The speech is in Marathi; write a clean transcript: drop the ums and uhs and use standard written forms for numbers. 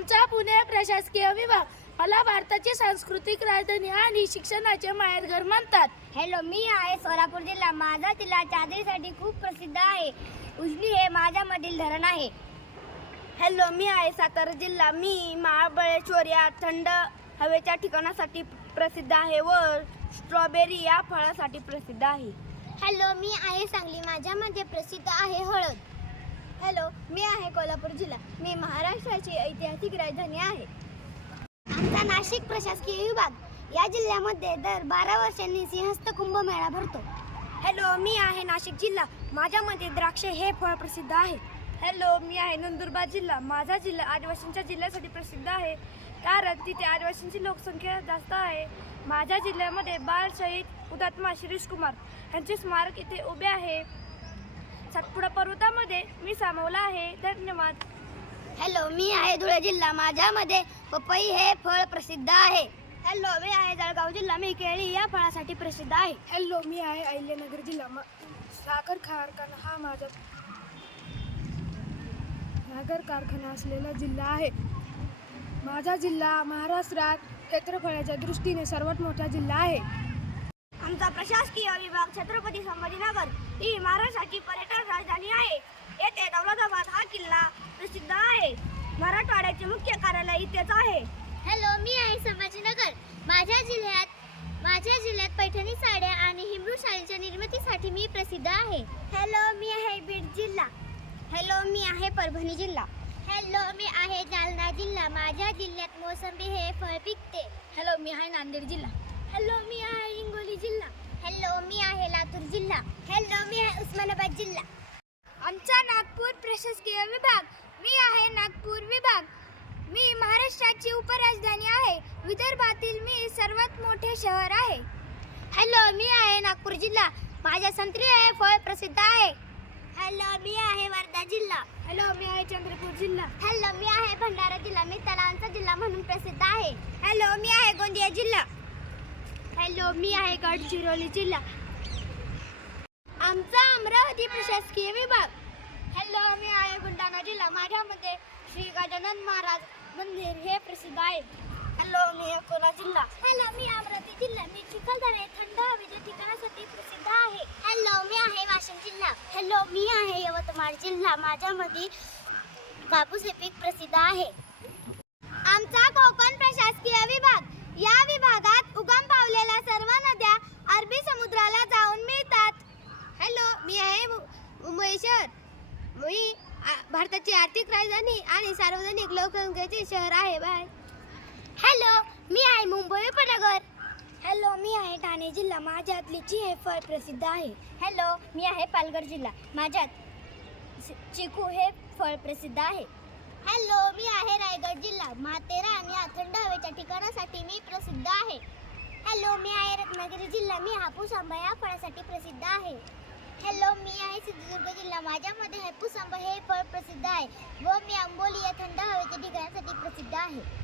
आमचा पुणे प्रशासकीय विभाग मला भारताची सांस्कृतिक राजधानी आणि शिक्षणाचे माहेरघर म्हणतात. हॅलो, मी आहे सोलापूर जिल्हा. माझा जिल्हा चादरीसाठी खूप प्रसिद्ध आहे. उजनी हे माझ्यामधील धरण आहे. हॅलो, मी आहे सातारा जिल्हा. मी महाबळेश्वर या थंड हवेच्या ठिकाणासाठी प्रसिद्ध आहे व स्ट्रॉबेरी या फळासाठी प्रसिद्ध आहे. हॅलो, मी आहे सांगली. माझ्यामध्ये प्रसिद्ध आहे हळद. हॅलो, मी आहे कोल्हापूर जिल्हा. मी महाराष्ट्राची ऐतिहासिक राजधानी आहे. आमचा नाशिक प्रशासकीय विभाग या जिल्ह्यामध्ये दर 12 वर्षांनी सिंहस्थ कुंभमेळा भरतो. हॅलो, मी आहे नाशिक जिल्हा. माझ्यामध्ये द्राक्ष हे फळ प्रसिद्ध आहे. हॅलो, मी आहे नंदुरबार जिल्हा. माझा जिल्हा आदिवासींच्या जिल्ह्यासाठी प्रसिद्ध आहे कारण तिथे आदिवासींची लोकसंख्या जास्त आहे. माझ्या जिल्ह्यामध्ये बाल शहीद हुतात्मा शिरीष कुमार यांचे स्मारक इथे उभे आहे. सातपुडा पर्वतामध्ये मी सामावला आहे. धन्यवाद. हॅलो, मी आहे धुळे जिल्हा. माझ्यामध्ये पपई हे फळ प्रसिद्ध आहे. हॅलो, मी आहे जळगाव जिल्हा. मी केळी या फळासाठी प्रसिद्ध आहे. हॅलो, मी आहे अहिल्यानगर जिल्हा. साखर कारखाना असलेला जिल्हा आहे. माझा जिल्हा महाराष्ट्रात क्षेत्रफळाच्या दृष्टीने सर्वात मोठा जिल्हा आहे. आमचा प्रशासकीय विभाग छत्रपती संभाजीनगर ही महाराष्ट्राची पर्यटन राजधानी आहे. येथे दौलताबाद हा किल्ला प्रसिद्ध आहे. मराठवाड्याचे मुख्य कार्यालय इथेच आहे. हॅलो, मी आहे संभाजीनगर. माझ्या जिल्ह्यात पैठणी साड्या आणि हिमरू शालीच्या निर्मितीसाठी मी प्रसिद्ध आहे. हॅलो, मी आहे बीड जिल्हा. हॅलो, मी आहे परभणी जिल्हा. हॅलो, मी आहे जालना जिल्हा. माझ्या जिल्ह्यात मोसंबी हे फळ पिकते. हॅलो, मी आहे नांदेड जिल्हा. हॅलो, मी आहे हिंगोली जिल्हा. हॅलो, मी आहे लातूर जिल्हा. हॅलो, मी आहे उस्मानाबाद जिल्हा. आमचा नागपूर प्रशासकीय विभाग. मी आहे नागपूर विभाग. मी महाराष्ट्राची उपराजधानी आहे. विदर्भातील मी सर्वात मोठे शहर आहे. हॅलो, मी आहे नागपूर जिल्हा. माझ्या संत्री हे फळ प्रसिद्ध आहे. हॅलो, मी आहे वर्धा जिल्हा. हॅलो, मी आहे चंद्रपूर जिल्हा. हॅलो, मी आहे भंडारा जिल्हा. मी तलावांचा जिल्हा म्हणून प्रसिद्ध आहे. हॅलो, मी आहे गोंदिया जिल्हा. हॅलो, मी आहे गडचिरोली जिल्हा. आमचा अमरावती प्रशासकीय विभाग. हॅलो, मी आहे बुलढाणा जिल्हा. माझ्यामध्ये श्री गजानन महाराज मंदिर हे प्रसिद्ध आहे. हॅलो, मी अकोला जिल्हा. हॅलो, मी अमरावती जिल्हा. मी चिखलदरा थंड हवेच्या ठिकाणासाठी प्रसिद्ध आहे. हॅलो, मी आहे वाशिम जिल्हा. हॅलो, मी आहे यवतमाळ जिल्हा. माझ्यामध्ये कापूस हे पीक प्रसिद्ध आहे. आमचा कोकण प्रशासकीय विभाग. या विभागात उगम पावलेल्या सर्व नद्या अरबी समुद्राला जाऊन मिळतात. हॅलो, मी आहे मुंबई शहर. मी भारताची आर्थिक राजधानी आणि सार्वजनिक लोकसंख्येचे शहर आहे. बाय. हॅलो, मी आहे मुंबई उपनगर. हॅलो, मी आहे ठाणे जिल्हा. माझ्यात लिची हे फळ प्रसिद्ध आहे. हॅलो, मी आहे पालघर जिल्हा. माझ्यात चिकू हे फळ प्रसिद्ध आहे. हॅलो, मी आहे रायगड जिल्हा. माथेरान या थंड हवेच्या ठिकाणासाठी मी प्रसिद्ध आहे. हॅलो, मी आहे रत्नागिरी जिल्हा. मी हापूस आंबा या फळासाठी प्रसिद्ध आहे. हॅलो, मी आहे सिंधुदुर्ग जिल्हा. माझ्यामध्ये हापूस आंबा हे फळ प्रसिद्ध आहे व मी आंबोली या थंड हवेच्या ठिकाणासाठी प्रसिद्ध आहे.